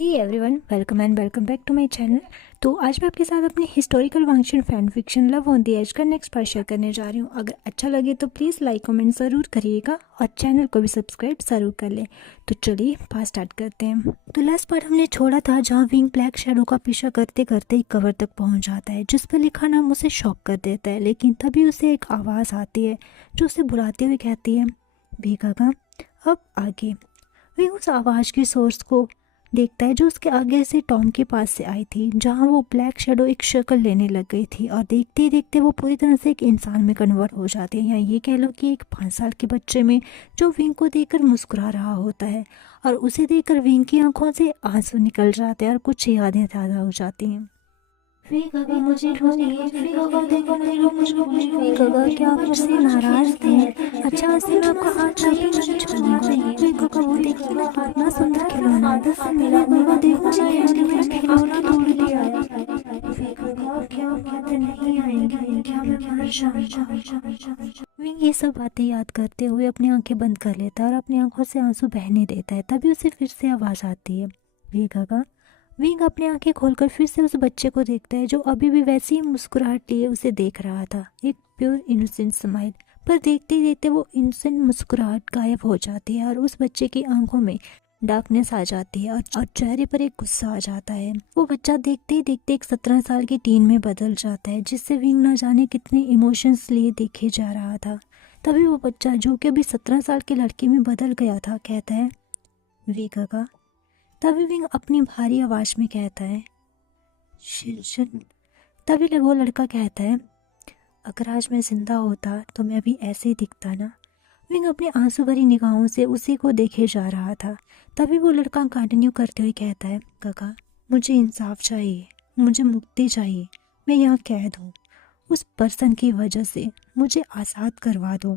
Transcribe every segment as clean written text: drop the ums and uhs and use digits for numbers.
Hey everyone, welcome and welcome back to my channel. तो आज मैं आपके साथ अपनी historical Wangchun fan fiction love on the edge का नेक्स्ट पार्ट शेयर करने जा रही हूँ। अगर अच्छा लगे तो प्लीज़ लाइक कमेंट ज़रूर करिएगा और चैनल को भी सब्सक्राइब ज़रूर कर लें। तो चलिए पार्ट स्टार्ट करते हैं। तो लास्ट पार्ट हमने छोड़ा था जहाँ विंग ब्लैक शैडो का पीछा करते करते एक कवर तक पहुँच जाता है जिस पर लिखा नाम उसे शॉक कर देता है। लेकिन तभी उसे एक आवाज़ आती है जो उसे बुलाते हुए कहती है, भीगा का अब आगे। विंग उस आवाज़ की सोर्स को देखता है जो उसके आगे से टॉम के पास से आई थी, जहां वो ब्लैक शैडो एक शक्ल लेने लग गई थी और देखते ही देखते वो पूरी तरह से एक इंसान में कन्वर्ट हो जाती है, या ये कह लो कि एक 5 साल के बच्चे में जो विंग को देखकर मुस्कुरा रहा होता है। और उसे देखकर विंग की आंखों से आंसू निकल जाते हैं और कुछ यादें ताज़ा हो जाती हैं। गगा मुझे ढूंढिए, गगा देखो मेरे को मुझको ढूंढिए। गगा क्या आप मुझसे नाराज थे? अच्छा वैसे मैं आपका हाथ कभी नहीं छोड़ूंगा। गगा वो देखिए ना कितना सुंदर खिलौना है। गगा देखो मुझे कैंडी क्रश खिलौना तोड़ लिया है। गगा क्या बातें नहीं आएंगी, क्या मैं मर जाऊंगा? विंग ये सब बातें याद करते हुए अपनी आंखें बंद कर लेता है और अपनी आंखों से आंसू बहने देता है। तभी उसे फिर से आवाज़ आती है, वे गगा। विंग अपनी आंखें खोलकर फिर से उस बच्चे को देखता है जो अभी भी वैसी ही मुस्कुराहट लिए उसे देख रहा था, एक प्योर इनोसेंट स्माइल। पर देखते ही देखते वो इनोसेंट मुस्कुराहट गायब हो जाती है और उस बच्चे की आंखों में डार्कनेस आ जाती है और चेहरे पर एक गुस्सा आ जाता है। वो बच्चा देखते ही देखते एक 17 साल की टीन में बदल जाता है जिससे विंग न जाने कितने इमोशंस लिए देखे जा रहा था। तभी वो बच्चा जो कि अभी 17 साल की लड़की में बदल गया था कहता है, वी गगा। तभी विंग अपनी भारी आवाज में कहता है, शिनशन। तभी वो लड़का कहता है, अगर आज मैं जिंदा होता तो मैं अभी ऐसे ही दिखता ना। विंग अपनी आंसू भरी निगाहों से उसी को देखे जा रहा था। तभी वो लड़का कंटिन्यू करते हुए कहता है, काका मुझे इंसाफ चाहिए, मुझे मुक्ति चाहिए। मैं यहाँ कैद हूँ उस पर्सन की वजह से, मुझे आज़ाद करवा दो।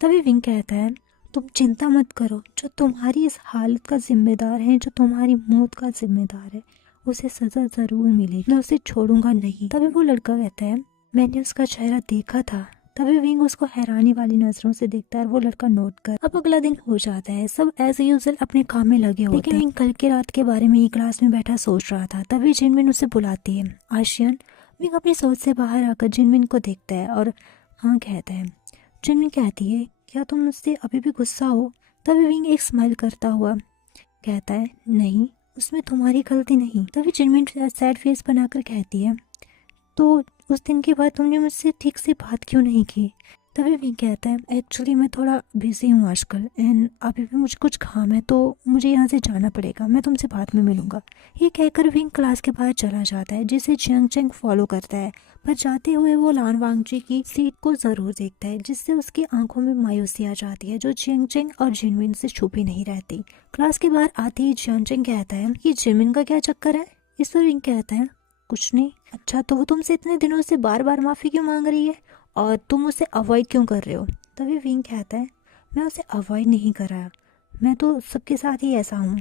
तभी विंग कहता है, तुम चिंता मत करो, जो तुम्हारी इस हालत का जिम्मेदार है, जो तुम्हारी मौत का जिम्मेदार है, उसे सजा जरूर मिलेगी, मैं उसे छोड़ूंगा नहीं। तभी वो लड़का कहता है, मैंने उसका चेहरा देखा था। तभी विंग उसको हैरानी वाली नजरों से देखता है और वो लड़का नोट कर। अब अगला दिन हो जाता है, सब एज यूजुअल अपने काम में लगे होते हैं। लेकिन विंग कल के रात के बारे में ही क्लास में बैठा सोच रहा था। तभी जिनमिन उसे बुलाती है, आशियन। विंग अपनी सोच से बाहर आकर जिनमिन को देखता है और हाँ कहता है। जिनमिन कहती है, क्या तुम मुझसे अभी भी गुस्सा हो? तभी विंग एक स्माइल करता हुआ कहता है, नहीं, उसमें तुम्हारी गलती नहीं। तभी जिनमिन सैड फेस बनाकर कहती है, तो उस दिन के बाद तुमने मुझसे ठीक से बात क्यों नहीं की? तभी विंग कहता है, एक्चुअली मैं थोड़ा बिजी हूँ आजकल एंड अभी भी मुझे कुछ काम है तो मुझे यहाँ से जाना पड़ेगा, मैं तुमसे बाद में मिलूंगा। ये कहकर विंग क्लास के बाहर चला जाता है जिसे चियांग चैंग फॉलो करता है। पर जाते हुए वो लान वांगजी की सीट को जरूर देखता है जिससे उसकी आंखों में मायूसी आ जाती है जो चियांग चैंग और जिनमिन से छुपी नहीं रहती। क्लास के बाहर आते ही चियांग चैंग कहता है, ये जिनमिन का क्या चक्कर है? इस पर विंग कहता है, कुछ नहीं। अच्छा तो वो तुमसे इतने दिनों से बार बार माफ़ी क्यों मांग रही है और तुम उसे अवॉइड क्यों कर रहे हो? तभी विंग कहता है, मैं उसे अवॉइड नहीं कर रहा, मैं तो सबके साथ ही ऐसा हूँ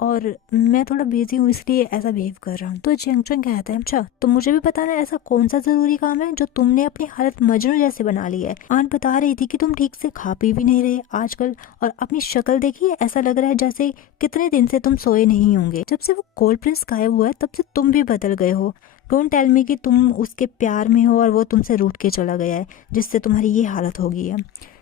और मैं थोड़ा बिजी हूँ इसलिए ऐसा बिहेव कर रहा हूँ। तो चियांग कहता है, अच्छा तो मुझे भी बताना ऐसा कौन सा ज़रूरी काम है जो तुमने अपनी हालत मजनू जैसे बना ली है? आंट बता रही थी कि तुम ठीक से खा पी भी नहीं रहे आजकल और अपनी शक्ल देखिए, ऐसा लग रहा है जैसे कितने दिन से तुम सोए नहीं होंगे। जब से वो कोल्ड प्रिंस गायब हुआ है तब से तुम भी बदल गए हो। डोंट टेल मी कि तुम उसके प्यार में हो और वो तुमसे रूठ के चला गया है जिससे तुम्हारी ये हालत हो गई है।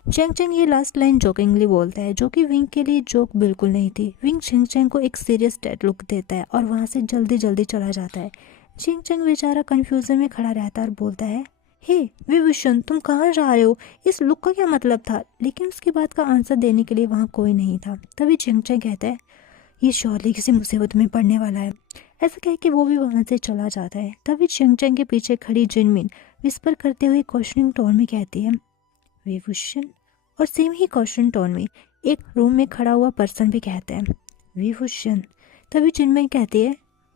चेंग चेंग ये लास्ट लाइन जोकिंगली बोलता है जो कि विंग के लिए जोक बिल्कुल नहीं थी। विंग चेंग चेंग को एक सीरियस डेड लुक देता है और वहाँ से जल्दी जल्दी चला जाता है। चेंग चेंग बेचारा कंफ्यूजन में खड़ा रहता है और बोलता है, हे विभूषण तुम कहाँ जा रहे हो? इस लुक का क्या मतलब था? लेकिन उसकी बात का आंसर देने के लिए वहाँ कोई नहीं था। तभी चेंग चेंग कहता है, ये श्योरली किसी मुसीबत में पड़ने वाला है। ऐसा कह के वो भी वहाँ से चला जाता है। तभी चेंग चेंग के पीछे खड़ी जिनमिन विस्पर करते हुए क्वेश्चनिंग टोन में कहती है, विभूषण। और सेम ही क्वेश्चन टोन में एक रूम में खड़ा हुआ पर्सन भी कहता है, विभूषण। तभी जिनमिन कहती है,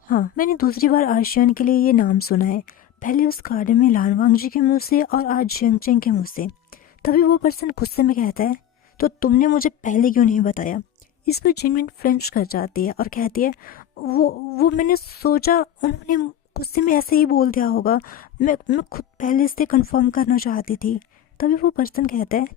हाँ मैंने दूसरी बार आशियान के लिए ये नाम सुना है, पहले उस गार्डन में लान वांगजी के मुंह से और आज चियांग चैंग के मुंह से। तभी वो पर्सन गुस्से में कहता है, तो तुमने मुझे पहले क्यों नहीं बताया? इस पर जिनमिन फ्लिंच कर जाती है और कहती है, वो मैंने सोचा उन्होंने गुस्से में ऐसे ही बोल दिया होगा, मैं खुद पहले से कंफर्म करना चाहती थी। तभी वो पर्सन कहता है,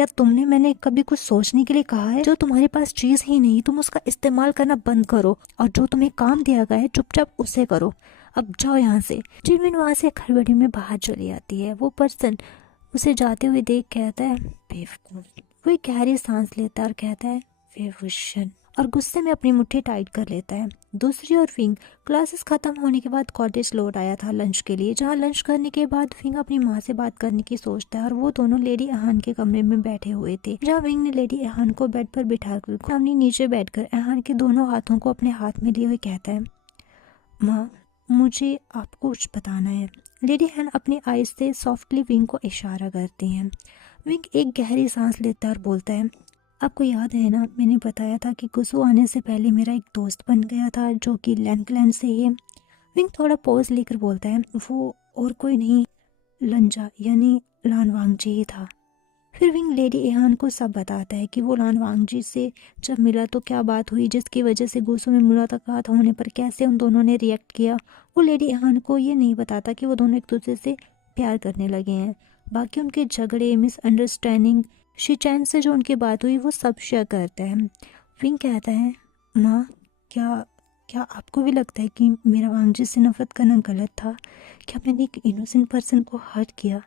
क्या तुमने मैंने कभी कुछ सोचने के लिए कहा है? जो तुम्हारे पास चीज ही नहीं तुम उसका इस्तेमाल करना बंद करो और जो तुम्हें काम दिया गया है चुपचाप उसे करो। अब जाओ यहाँ से। जिनमिन वहाँ से खड़बड़ी में बाहर चली आती है। वो पर्सन उसे जाते हुए देख कहता है बेवकूफ। वो एक गहरी सांस लेता है और कहता है बेवुशन, और गुस्से में अपनी मुट्ठी टाइट कर लेता है। दूसरी ओर विंग क्लासेस खत्म होने के बाद कॉटेज लौट आया था लंच के लिए, जहाँ लंच करने के बाद विंग अपनी माँ से बात करने की सोचता है और वो दोनों लेडी एहान के कमरे में बैठे हुए थे, जहाँ विंग ने लेडी एहान को बेड पर बिठाकर सामने नीचे बैठकर एहान के दोनों हाथों को अपने हाथ में लिए हुए कहता है माँ मुझे आपको कुछ बताना है। लेडी एहान अपनी आईज से सॉफ्टली विंग को इशारा करती हैं। विंग एक गहरी सांस लेता है और बोलता है आपको याद है ना, मैंने बताया था कि गुसु आने से पहले मेरा एक दोस्त बन गया था जो कि लैंड से है। विंग थोड़ा पॉज लेकर बोलता है वो और कोई नहीं लंजा यानी लानवांगजी ही था। फिर विंग लेडी एहान को सब बताता है कि वो लानवांगजी से जब मिला तो क्या बात हुई जिसकी वजह से गुसु में मुलाकात होने पर कैसे उन दोनों ने रिएक्ट किया। वो लेडी एहान को ये नहीं बताता कि वो दोनों एक दूसरे से प्यार करने लगे हैं। बाकी उनके झगड़े, मिसअंडरस्टैंडिंग, शिचैन से जो उनकी बात हुई वो सब शेयर करता है। विंग कहता है माँ क्या आपको भी लगता है कि मेरा वांगजी से नफरत करना गलत था? क्या मैंने एक इनोसेंट पर्सन को हर्ट किया?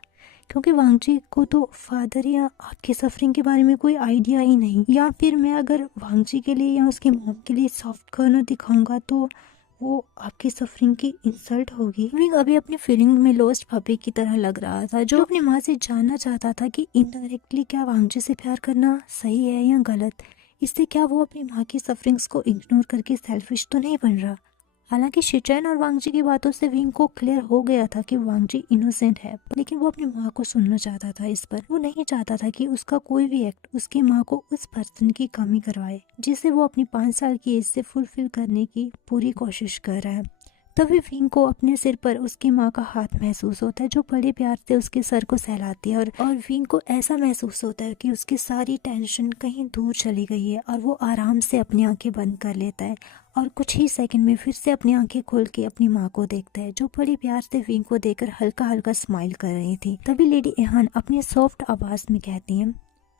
क्योंकि वांगजी को तो फादर या आपके सफरिंग के बारे में कोई आइडिया ही नहीं, या फिर मैं अगर वांगजी के लिए या उसके मॉम के लिए सॉफ्ट कॉर्नर दिखाऊंगा तो वो आपकी सफरिंग की इंसल्ट होगी। विंग अभी अपनी फीलिंग में लॉस्ट पपी की तरह लग रहा था, जो अपनी माँ से जानना चाहता था कि इनडायरेक्टली क्या वांगजी से प्यार करना सही है या गलत। इससे क्या वो अपनी माँ की सफरिंग्स को इग्नोर करके सेल्फिश तो नहीं बन रहा। हालांकि शिचैन और वांगजी की बातों से विंग को क्लियर हो गया था कि वांगजी इनोसेंट है, लेकिन वो अपनी माँ को सुनना चाहता था इस पर। वो नहीं चाहता था कि उसका कोई भी एक्ट उसकी माँ को उस पर्सन की कमी करवाए जिसे वो अपनी 5 साल की एज से फुलफिल करने की पूरी कोशिश कर रहा है। तभी विंग को अपने सिर पर उसकी माँ का हाथ महसूस होता है जो बड़े प्यार से उसके सर को सहलाती है, और विंग को ऐसा महसूस होता है कि उसकी सारी टेंशन कहीं दूर चली गई है और वो आराम से अपनी आंखें बंद कर लेता है और कुछ ही सेकंड में फिर से अपनी आंखें खोल के अपनी माँ को देखता है जो बड़ी प्यार से विंग को देखकर हल्का हल्का स्माइल कर रही थी। तभी लेडी एहान अपनी सॉफ्ट आवाज में कहती है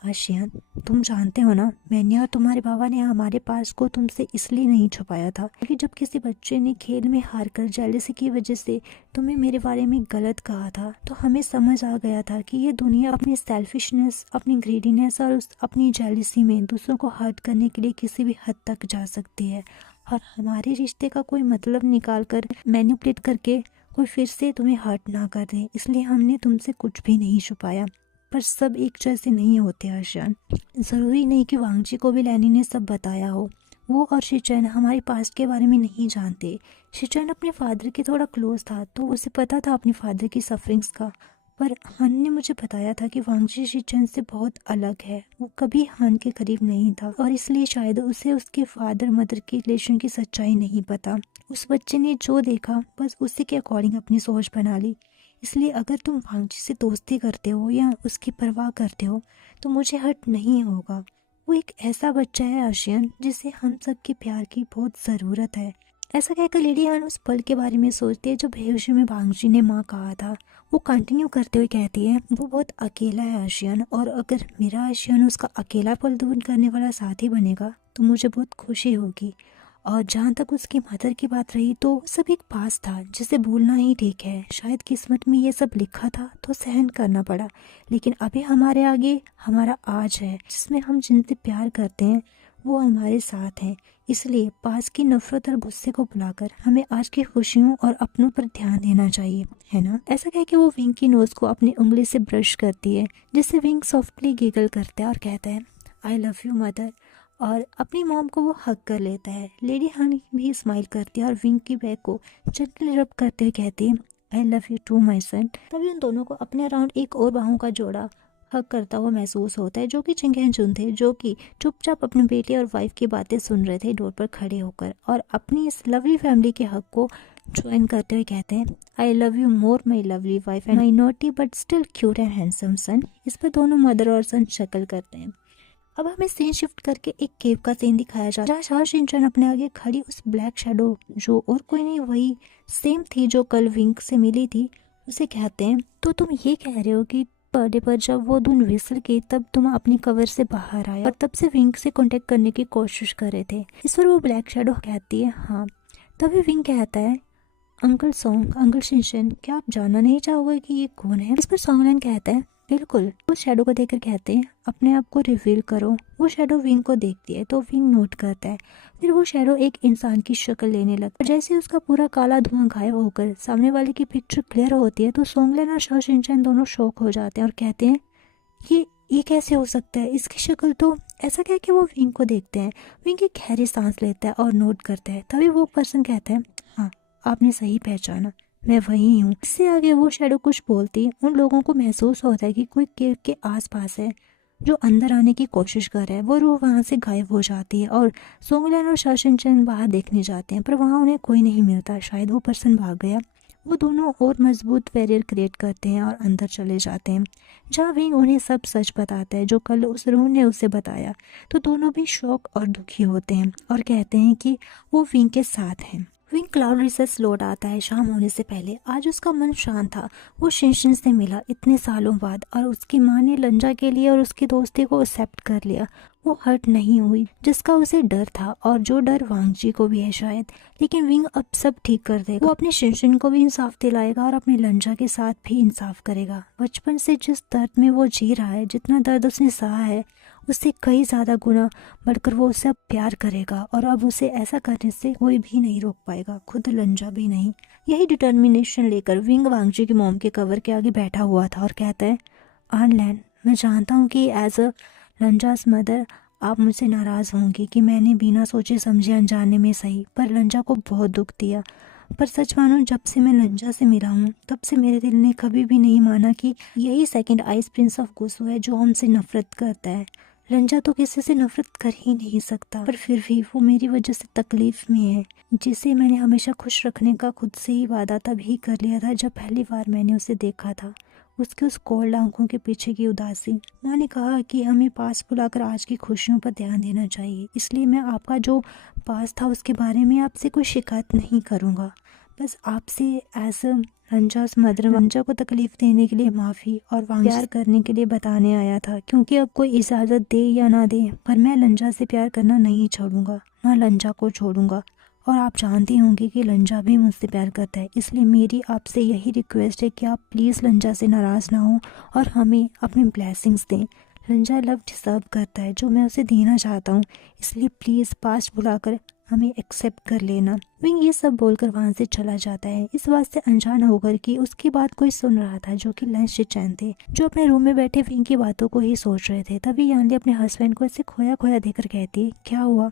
आशियान, तुम जानते हो ना, मैंने और तुम्हारे बाबा ने हमारे पास को तुमसे इसलिए नहीं छुपाया था क्योंकि जब किसी बच्चे ने खेल में हार कर जेलसी की वजह से तुम्हें मेरे बारे में गलत कहा था तो हमें समझ आ गया था कि ये दुनिया अपनी सेल्फिशनेस, अपनी ग्रीडीनेस और अपनी जेलसी में दूसरों को हर्ट करने के लिए किसी भी हद तक जा सकती है, और हमारे रिश्ते का कोई मतलब निकाल कर मैनिपुलेट करके कोई फिर से तुम्हें हर्ट ना कर दे, इसलिए हमने तुमसे कुछ भी नहीं छुपाया। पर सब एक जैसे नहीं होते आशियान। ज़रूरी नहीं कि वांगजी को भी लैनी ने सब बताया हो। वो और शिचैन हमारे पास्ट के बारे में नहीं जानते। शिचैन अपने फादर के थोड़ा क्लोज था तो उसे पता था अपने फादर की सफरिंग्स का, पर हान ने मुझे बताया था कि वांगजी शिचैन से बहुत अलग है। वो कभी हान के करीब नहीं था और इसलिए शायद उसे उसके फादर मदर की रिलेशन की सच्चाई नहीं पता। उस बच्चे ने जो देखा बस उसी के अकॉर्डिंग अपनी सोच बना ली। इसलिए अगर तुम वांगजी से दोस्ती करते हो या उसकी परवाह करते हो तो मुझे हर्ट नहीं होगा। वो एक ऐसा बच्चा है आशियान जिसे हम सबके प्यार की बहुत ज़रूरत है। ऐसा कहकर लेडी एहान उस पल के बारे में सोचती है जो बेहोशी में वांगजी ने माँ कहा था। वो कंटिन्यू करते हुए कहती है वो बहुत अकेला है आशियान, और अगर मेरा आशियान उसका अकेला पल दूर करने वाला साथी बनेगा तो मुझे बहुत खुशी होगी। और जहाँ तक उसकी मदर की बात रही तो सब एक पास था जिसे भूलना ही ठीक है। शायद किस्मत में ये सब लिखा था तो सहन करना पड़ा, लेकिन अभी हमारे आगे हमारा आज है जिसमें हम जिनसे प्यार करते हैं वो हमारे साथ हैं। इसलिए पास की नफरत और गुस्से को बुलाकर हमें आज की खुशियों और अपनों पर ध्यान देना चाहिए, है ना। ऐसा कह के वो विंग की नोज को अपनी उंगली से ब्रश करती है जिससे विंग सॉफ्टली गिगल करता है और कहता है आई लव यू मदर, और अपनी मॉम को वो हक कर लेता है। लेडी एहान भी स्माइल करती है और विंग की बैक को जेंटली रब करते हुए कहती है I love you too my son. तभी उन दोनों को अपने अराउंड एक और बाहों का जोड़ा हक करता हुआ महसूस होता है जो कि चिंगेन जुन थे, जो कि चुपचाप अपने बेटे और वाइफ की बातें सुन रहे थे डोर पर खड़े होकर, और अपनी इस लवली फैमिली के हक को ज्वाइन करते हुए कहते हैं I love you more my lovely wife and my naughty but still cute and handsome son. इस पर दोनों मदर और सन शक्ल करते हैं। अब हमें सीन शिफ्ट करके एक केव का सीन दिखाया जा रहा है जहाँ शिनचैन अपने आगे खड़ी उस ब्लैक शैडो, जो और कोई नहीं वही सेम थी जो कल विंग से मिली थी, उसे कहते हैं तो तुम ये कह रहे हो कि बर्थडे पर जब वो धुन विसल की तब तुम अपनी कवर से बाहर आया और तब से विंग से कांटेक्ट करने की कोशिश कर रहे थे। इस पर वो ब्लैक शैडो कहती है हाँ। तभी विंग कहता है अंकल सॉन्ग, अंकल शिनचैन, क्या आप जानना नहीं चाहोगे कि ये कौन है? इस पर सॉन्गलैंड कहता है बिल्कुल। वो शैडो को देखकर कहते हैं अपने आप को रिवील करो। वो शैडो विंग को देखती है तो विंग नोट करता है। फिर वो शैडो एक इंसान की शक्ल लेने लगता है। जैसे उसका पूरा काला धुआं गायब होकर सामने वाले की पिक्चर क्लियर होती है तो सॉन्गलैंड और शो शिनचैन दोनों शॉक हो जाते हैं और कहते हैं ये कैसे हो सकता है, इसकी शक्ल तो। ऐसा कह के वो विंग को देखते हैं। विंग एक गहरी सांस लेता है और नोट करता है। तभी वो पर्सन कहता है हाँ, आपने सही पहचाना, मैं वही हूँ। इससे आगे वो शैडो कुछ बोलती, उन लोगों को महसूस होता है कि कोई केव के आसपास है जो अंदर आने की कोशिश कर रहा है। वो रूह वहाँ से गायब हो जाती है और सॉन्गलैंड और शो शिनचैन बाहर देखने जाते हैं पर वहाँ उन्हें कोई नहीं मिलता। शायद वो पर्सन भाग गया। वो दोनों और मजबूत बैरियर क्रिएट करते हैं और अंदर चले जाते हैं जहाँ विंग उन्हें सब सच बताता है जो कल उस रूह ने उसे बताया। तो दोनों भी शौक और दुखी होते हैं और कहते हैं कि वो विंग के साथ हैं। विंग क्लाउड रिसर्च लौट आता है शाम होने से पहले। आज उसका मन शांत था। वो शिनचैन से मिला इतने सालों बाद और उसकी माँ ने लंजा के लिए और उसकी दोस्ती को एक्सेप्ट कर लिया। वो हर्ट नहीं हुई जिसका उसे डर था और जो डर वांगजी को भी है शायद। लेकिन विंग अब सब ठीक कर देगा। वो अपने शिनचैन को भी इंसाफ दिलाएगा और अपने लंजा के साथ भी इंसाफ करेगा। बचपन से जिस दर्द में वो जी रहा है, जितना दर्द उसने सहा है, उससे कई ज़्यादा गुना बढ़कर वो उससे अब प्यार करेगा और अब उसे ऐसा करने से कोई भी नहीं रोक पाएगा, खुद लंजा भी नहीं। यही डिटर्मिनेशन लेकर विंग वांगजी की मॉम के कवर के आगे बैठा हुआ था और कहता है आनलैंड, मैं जानता हूँ कि एज अ लंजास मदर आप मुझसे नाराज़ होंगी कि मैंने बिना सोचे समझे अनजाने में सही पर लंजा को बहुत दुख दिया। पर सच मानो जब से मैं लंजा से मिला हूँ तब से मेरे दिल ने कभी भी नहीं माना कि यही सेकंड आइस प्रिंस ऑफ गुसो है जो हमसे नफरत करता है। लंजा तो किसी से नफरत कर ही नहीं सकता पर फिर भी वो मेरी वजह से तकलीफ में है, जिसे मैंने हमेशा खुश रखने का खुद से ही वादा तभी कर लिया था जब पहली बार मैंने उसे देखा था। उसके उस कोल्ड आंखों के पीछे की उदासी। माँ ने कहा कि हमें पास बुलाकर आज की खुशियों पर ध्यान देना चाहिए, इसलिए मैं आपका जो पास था उसके बारे में आपसे कोई शिकायत नहीं करूँगा। बस आपसे एज अ लंजास मदर लंजा को तकलीफ देने के लिए माफ़ी और प्यार करने के लिए बताने आया था, क्योंकि अब कोई इजाज़त दे या ना दे पर मैं लंजा से प्यार करना नहीं छोड़ूंगा, ना लंजा को छोड़ूंगा। और आप जानती होंगी कि लंजा भी मुझसे प्यार करता है, इसलिए मेरी आपसे यही रिक्वेस्ट है कि आप प्लीज़ लंजा से नाराज़ ना हो और हमें अपनी ब्लेसिंग्स दें। लंजा लव डिजर्व करता है जो मैं उसे देना चाहता हूँ, इसलिए प्लीज़ पास बुलाकर हमें एक्सेप्ट कर लेना। विंग ये सब बोलकर वहाँ से चला जाता है, इस बात से अनजान होकर कि उसकी बात कोई सुन रहा था जो कि लैंस शिनचैन थे, जो अपने रूम में बैठे विंग की बातों को ही सोच रहे थे। तभी यानली अपने हस्बैंड को ऐसे खोया खोया देखकर कहती है क्या हुआ?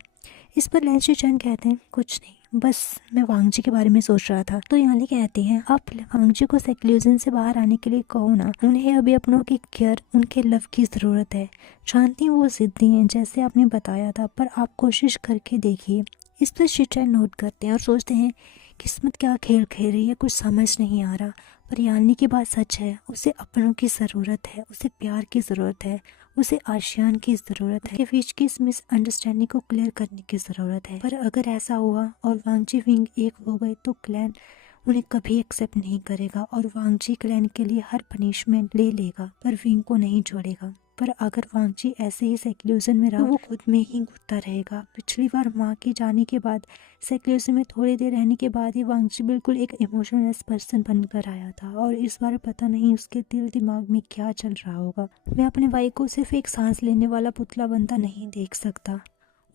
इस पर लैंस शिनचैन कहते हैं कुछ नहीं, बस मैं वांगजी के बारे में सोच रहा था। तो यानली कहती है आप वांगजी को सेक्लूजन से बाहर आने के लिए कहो ना, उन्हें अभी अपनों की केयर, उनके लव की ज़रूरत है। जानती हूँ वो ज़िद्दी हैं जैसे आपने बताया था, पर आप कोशिश करके देखिए। इस पर शिनचैन नोट करते हैं और सोचते हैं किस्मत क्या खेल खेल रही है, कुछ समझ नहीं आ रहा। पर यानली की बात सच है, उसे अपनों की ज़रूरत है, उसे प्यार की ज़रूरत है, उसे आशियान की ज़रूरत है, के बीच की इस मिसअंडरस्टैंडिंग को क्लियर करने की ज़रूरत है। पर अगर ऐसा हुआ और वांगजी विंग एक हो गए तो क्लैन उन्हें कभी एक्सेप्ट नहीं करेगा और वांगजी क्लैन के लिए हर पनिशमेंट ले लेगा पर विंग को नहीं छोड़ेगा। पर अगर वांगजी ऐसे ही सेक्लूजन में रहा तो वो खुद में ही घुटता रहेगा। पिछली बार माँ के जाने के बाद सेक्लूजन में थोड़ी देर रहने के बाद ही वांगजी बिल्कुल एक इमोशनलेस पर्सन बनकर आया था और इस बार पता नहीं उसके दिल दिमाग में क्या चल रहा होगा। मैं अपने भाई को सिर्फ एक सांस लेने वाला पुतला बनता नहीं देख सकता।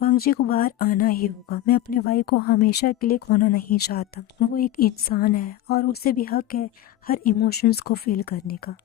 वांगजी को बाहर आना ही होगा। मैं अपने भाई को हमेशा के लिए खोना नहीं चाहता। वो एक इंसान है और उसे भी हक है हर इमोशंस को फील करने का।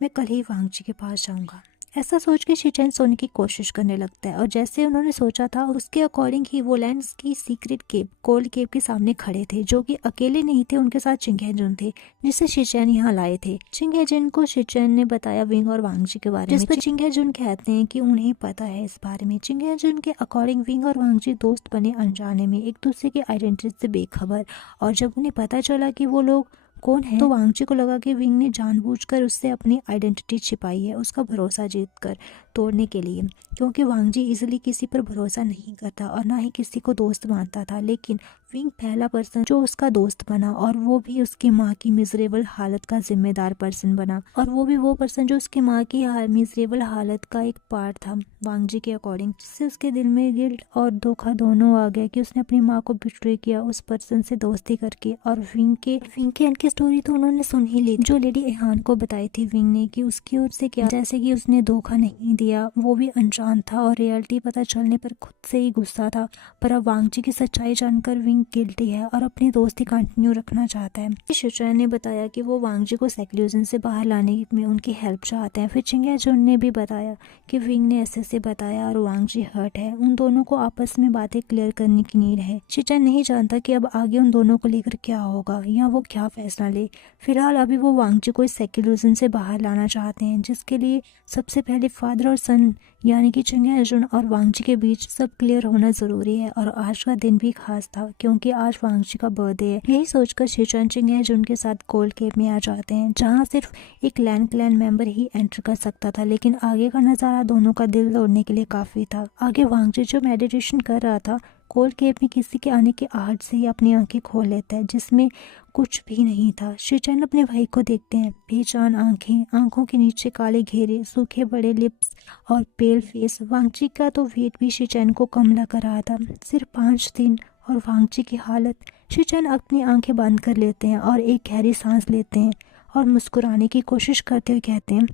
मैं कल ही वांगजी के पास जाऊंगा। ऐसा सोच के शिनचैन सोने की कोशिश करने लगता है और जैसे उन्होंने सोचा था उसके अकॉर्डिंग ही वो लैंड्स की सीक्रेट केव, कोल्ड केव के सामने खड़े थे, जो कि अकेले नहीं थे, उनके साथ चिंगेजुन थे जिसे शिनचैन यहाँ लाए थे। चिंगेजुन को शिनचैन ने बताया विंग और वांगजी के बारे में, जिस पर चिंगेजुन कहते हैं कि उन्हें पता है इस बारे में। चिंगेजुन के अकॉर्डिंग विंग और वांगजी दोस्त बने अनजाने में, एक दूसरे की आइडेंटिटी से बेखबर, और जब उन्हें पता चला कि वो लोग कौन है तो वांगजी को लगा कि विंग ने जानबूझकर उससे अपनी आइडेंटिटी छिपाई है, उसका भरोसा जीतकर तोड़ने के लिए, क्योंकि वांगजी इजीली किसी पर भरोसा नहीं करता और ना ही किसी को दोस्त मानता था। लेकिन विंग पहला पर्सन जो उसका दोस्त बना और वो भी उसकी माँ की मिजरेबल हालत का जिम्मेदार पर्सन बना, और वो भी वो पर्सन जो उसकी माँ की मिजरेबल हालत का एक पार्ट था वांग जी के अकॉर्डिंग, जिससे उसके दिल में गिल्ट और धोखा दोनों आ गया कि उसने अपनी माँ को बिट्रे किया उस पर्सन से दोस्ती करके। और विंग के एंड की स्टोरी तो उन्होंने सुन ही ली, जो लेडी एहान को बताई थी विंग ने कि उसकी ओर से क्या, जैसे कि उसने धोखा नहीं दिया, वो भी अनजान था और रियलिटी पता चलने पर खुद से ही गुस्सा था। पर अब वांग जी की सच्चाई जानकर विंग गिल्टी है और अपनी दोस्ती कंटिन्यू रखना चाहता है। शिचुएन ने बताया कि वो वांग जी को सेक्लूजन से बाहर लाने में उनकी हेल्प चाहते हैं। फिर चिंग जुन ने भी बताया कि विंग ने ऐसे बताया और वांग जी हर्ट है, उन दोनों को आपस में बातें क्लियर करने की नीड है। शिचुएन नहीं जानता कि अब आगे उन दोनों को लेकर क्या होगा या वो क्या फैसला ले। फिलहाल अभी वो वांग जी को इस सेक्लूजन से बाहर लाना चाहते हैं, जिसके लिए सबसे पहले फादर और सन यानी कि चिंग जुन और वांग जी के बीच सब क्लियर होना जरूरी है। और आज का दिन भी खास था क्योंकि आज वांग जी का बर्थडे है। यही सोचकर शिचुएन चिंग जुन के साथ कोल्ड केव में आ जाते हैं, जहां सिर्फ एक लैंड क्लैन मेंबर ही एंटर कर सकता था, लेकिन आगे का नजारा दोनों का दिल तोड़ने के लिए काफी था। आगे वांग जी जो मेडिटेशन कर रहा था कोल्ड केव में किसी के आने की आहट से ही अपनी आंखें खोल लेता है, जिसमें कुछ भी नहीं था। शिचुएन अपने भाई को देखते हैं, बेजान आंखें, आंखों के नीचे काले घेरे, सूखे बड़े लिप्स और पेल फेस। वांग जी का तो वेट भी शिचुएन को कम लग रहा था, सिर्फ 5 दिन और वांग जी की हालत। शिचुएन अपनी आंखें बंद कर लेते हैं और एक गहरी सांस लेते हैं और मुस्कुराने की कोशिश करते हुए कहते हैं,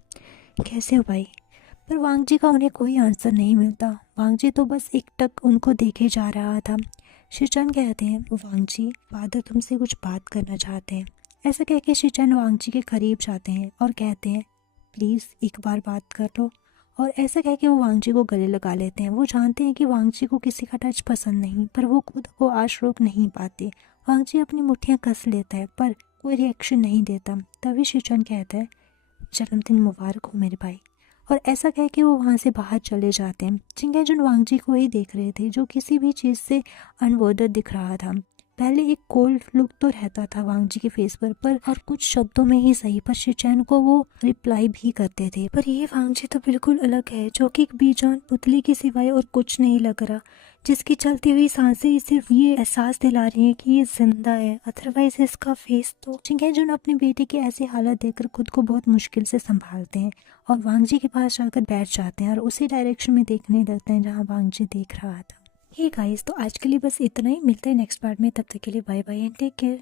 कैसे हो भाई? पर वांग जी का उन्हें कोई आंसर नहीं मिलता। वांग जी तो बस एकटक उनको देखे जा रहा था। शिचुएन कहते हैं, वांग जी फादर तुमसे कुछ बात करना चाहते हैं। ऐसा कह के शिचुएन वांग जी के करीब जाते हैं और कहते हैं, प्लीज़ एक बार बात कर लो। और ऐसा कह के वो वांग जी को गले लगा लेते हैं। वो जानते हैं कि वांग जी को किसी का टच पसंद नहीं, पर वो खुद को आज रोक नहीं पाते। वांग जी अपनी मुट्ठियाँ कस लेता है पर कोई रिएक्शन नहीं देता। तभी शिचुएन कहता है, जन्मदिन मुबारक हो मेरे भाई। और ऐसा कह के वो वहाँ से बाहर चले जाते हैं। चिंग जुन वांग जी को ही देख रहे थे, जो किसी भी चीज़ से अनबॉर्डर दिख रहा था। पहले एक कोल्ड लुक तो रहता था वांग जी के फेस पर और कुछ शब्दों में ही सही, पर शिचुएन को वो रिप्लाई भी करते थे। पर ये वांग जी तो बिल्कुल अलग है, जो कि एक बेजान पुतली के सिवाय और कुछ नहीं लग रहा, जिसकी चलती हुई सांसें ही सिर्फ ये एहसास दिला रही है कि ये जिंदा है। अदरवाइज इसका फेस तो। चिंग जुन अपने बेटे की ऐसी हालत देखकर खुद को बहुत मुश्किल से संभालते हैं और वांग जी के पास जाकर बैठ जाते हैं और उसी डायरेक्शन में देखने लगते हैं जहाँ वांग जी देख रहा था। हे गाइस, तो आज के लिए बस इतना ही। मिलते हैं नेक्स्ट पार्ट में, तब तक के लिए bye bye and take care.